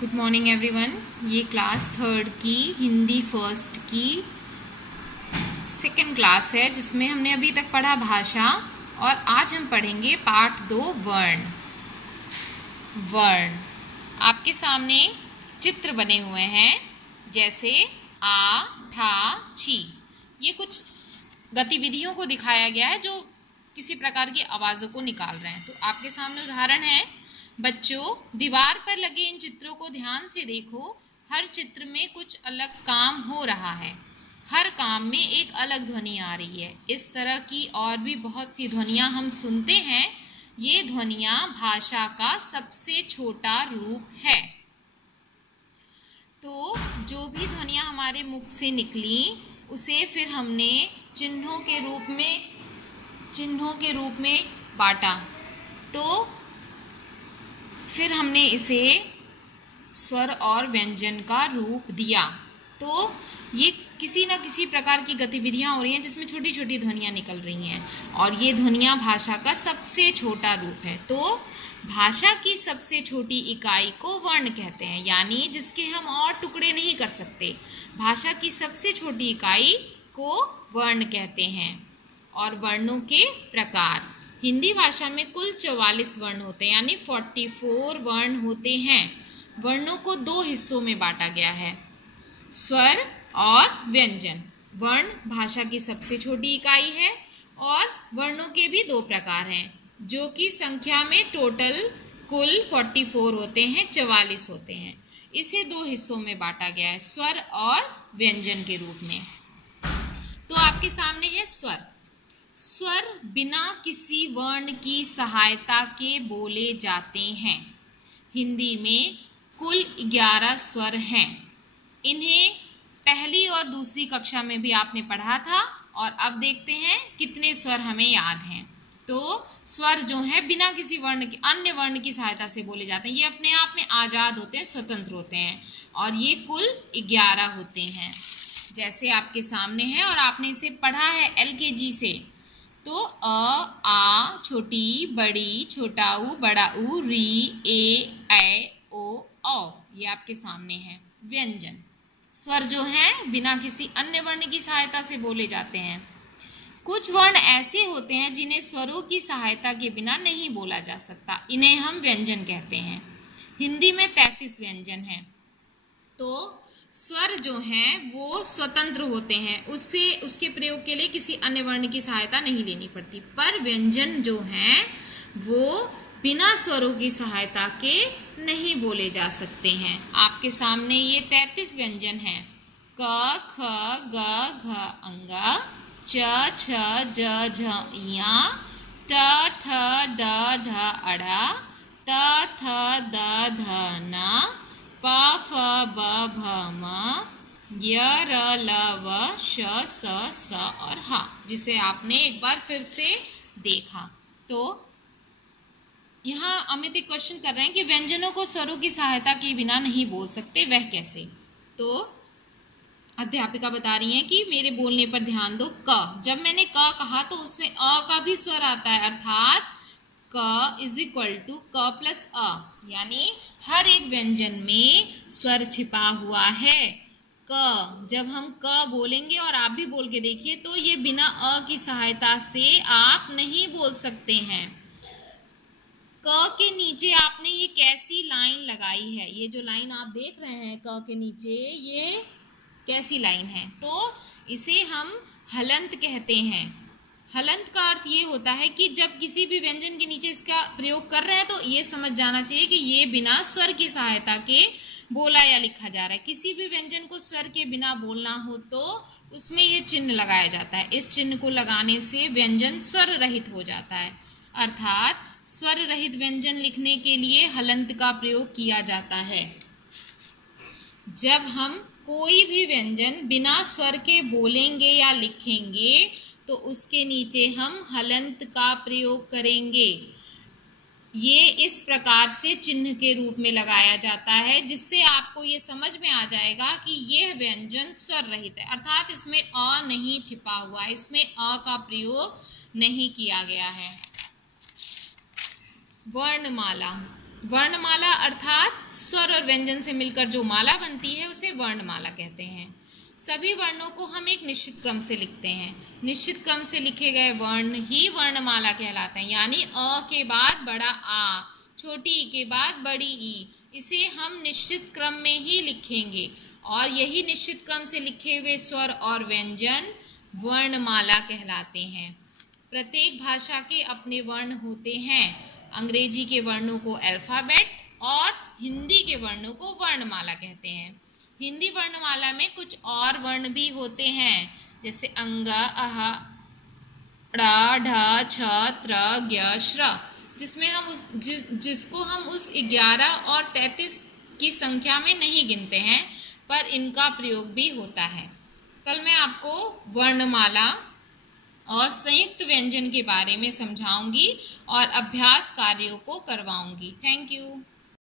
Good morning everyone. ये class third की Hindi first की सेकेंड क्लास है जिसमें हमने अभी तक पढ़ा भाषा और आज हम पढ़ेंगे पार्ट 2 वर्ण। वर्ण आपके सामने चित्र बने हुए हैं जैसे आ, था, छी। ये कुछ गतिविधियों को दिखाया गया है जो किसी प्रकार की आवाज़ों को निकाल रहे हैं। तो आपके सामने उदाहरण है। बच्चों, दीवार पर लगे इन चित्रों को ध्यान से देखो। हर चित्र में कुछ अलग काम हो रहा है। हर काम में एक अलग ध्वनि आ रही है। इस तरह की और भी बहुत सी ध्वनियां हम सुनते हैं। ये ध्वनियां भाषा का सबसे छोटा रूप है। तो जो भी ध्वनियां हमारे मुख से निकली उसे फिर हमने चिन्हों के रूप में बांटा। तो फिर हमने इसे स्वर और व्यंजन का रूप दिया। तो ये किसी न किसी प्रकार की गतिविधियां हो रही हैं जिसमें छोटी छोटी ध्वनियां निकल रही हैं और ये ध्वनियां भाषा का सबसे छोटा रूप है। तो भाषा की सबसे छोटी इकाई को वर्ण कहते हैं, यानी जिसके हम और टुकड़े नहीं कर सकते। भाषा की सबसे छोटी इकाई को वर्ण कहते हैं। और वर्णों के प्रकार, हिंदी भाषा में कुल 44 वर्ण होते हैं, यानी 44 वर्ण होते हैं। वर्णों को दो हिस्सों में बांटा गया है, स्वर और व्यंजन। वर्ण भाषा की सबसे छोटी इकाई है और वर्णों के भी दो प्रकार हैं जो कि संख्या में टोटल कुल 44 होते हैं, 44 होते हैं। इसे दो हिस्सों में बांटा गया है, स्वर और व्यंजन के रूप में। तो आपके सामने है स्वर। स्वर बिना किसी वर्ण की सहायता के बोले जाते हैं। हिंदी में कुल 11 स्वर हैं। इन्हें पहली और दूसरी कक्षा में भी आपने पढ़ा था और अब देखते हैं कितने स्वर हमें याद हैं। तो स्वर जो है बिना किसी अन्य वर्ण की सहायता से बोले जाते हैं। ये अपने आप में आजाद होते हैं, स्वतंत्र होते हैं और ये कुल 11 होते हैं जैसे आपके सामने है और आपने इसे पढ़ा है LKG से। तो अ, आ, छोटी, बड़ी, छोटा ऊ, बड़ा ऊ, री, ए, ओ, औ, ये आपके सामने है। व्यंजन स्वर जो हैं बिना किसी अन्य वर्ण की सहायता से बोले जाते हैं। कुछ वर्ण ऐसे होते हैं जिन्हें स्वरों की सहायता के बिना नहीं बोला जा सकता, इन्हें हम व्यंजन कहते हैं। हिंदी में 33 व्यंजन हैं। तो स्वर जो हैं वो स्वतंत्र होते हैं, उसके प्रयोग के लिए किसी अन्य वर्ण की सहायता नहीं लेनी पड़ती। पर व्यंजन जो हैं वो बिना स्वरों की सहायता के नहीं बोले जा सकते हैं। आपके सामने ये 33 व्यंजन हैं। क, ख, ग, घ, अंग, च, छ, ज, झ, इया, ट, ठ, ड, ढ, अड़ा, त, थ, द, ध, न, प, फ, ब, भ, म, य, र, ल, व, श, स, और ह, जिसे आपने एक बार फिर से देखा। तो यहाँ अमित एक क्वेश्चन कर रहे हैं कि व्यंजनों को स्वरों की सहायता के बिना नहीं बोल सकते, वह कैसे। तो अध्यापिका बता रही हैं कि मेरे बोलने पर ध्यान दो। क, जब मैंने क कहा तो उसमें अ का भी स्वर आता है, अर्थात क इज इक्वल टू क प्लस अ, यानी हर एक व्यंजन में स्वर छिपा हुआ है। क, जब हम क बोलेंगे और आप भी बोल के देखिए तो ये बिना अ की सहायता से आप नहीं बोल सकते हैं। क के नीचे आपने ये कैसी लाइन लगाई है, ये जो लाइन आप देख रहे हैं क के नीचे, ये कैसी लाइन है। तो इसे हम हलंत कहते हैं। हलंत का अर्थ ये होता है कि जब किसी भी व्यंजन के नीचे इसका प्रयोग कर रहे हैं तो ये समझ जाना चाहिए कि ये बिना स्वर की सहायता के बोला या लिखा जा रहा है। किसी भी व्यंजन को स्वर के बिना बोलना हो तो उसमें ये चिन्ह लगाया जाता है। इस चिन्ह को लगाने से व्यंजन स्वर रहित हो जाता है, अर्थात स्वर रहित व्यंजन लिखने के लिए हलंत का प्रयोग किया जाता है। जब हम कोई भी व्यंजन बिना स्वर के बोलेंगे या लिखेंगे तो उसके नीचे हम हलंत का प्रयोग करेंगे। ये इस प्रकार से चिन्ह के रूप में लगाया जाता है जिससे आपको ये समझ में आ जाएगा कि यह व्यंजन स्वर रहित है, अर्थात इसमें अ नहीं छिपा हुआ, इसमें अ का प्रयोग नहीं किया गया है। वर्णमाला, वर्णमाला अर्थात स्वर और व्यंजन से मिलकर जो माला बनती है उसे वर्णमाला कहते हैं। सभी वर्णों को हम एक निश्चित क्रम से लिखते हैं। निश्चित क्रम से लिखे गए वर्ण ही वर्णमाला कहलाते हैं। यानी अ के बाद बड़ा आ, छोटी ई के बाद बड़ी ई, इसे हम निश्चित क्रम में ही लिखेंगे और यही निश्चित क्रम से लिखे हुए स्वर और व्यंजन वर्णमाला कहलाते हैं। प्रत्येक भाषा के अपने वर्ण होते हैं। अंग्रेजी के वर्णों को अल्फाबेट और हिंदी के वर्णों को वर्णमाला कहते हैं। हिंदी वर्णमाला में कुछ और वर्ण भी होते हैं, जैसे अंग, अह, ड़, ढ, छ, त्र, ज्ञ, श्र, जिसको हम उस 11 और 33 की संख्या में नहीं गिनते हैं, पर इनका प्रयोग भी होता है। कल मैं आपको वर्णमाला और संयुक्त व्यंजन के बारे में समझाऊंगी और अभ्यास कार्यों को करवाऊंगी। Thank you.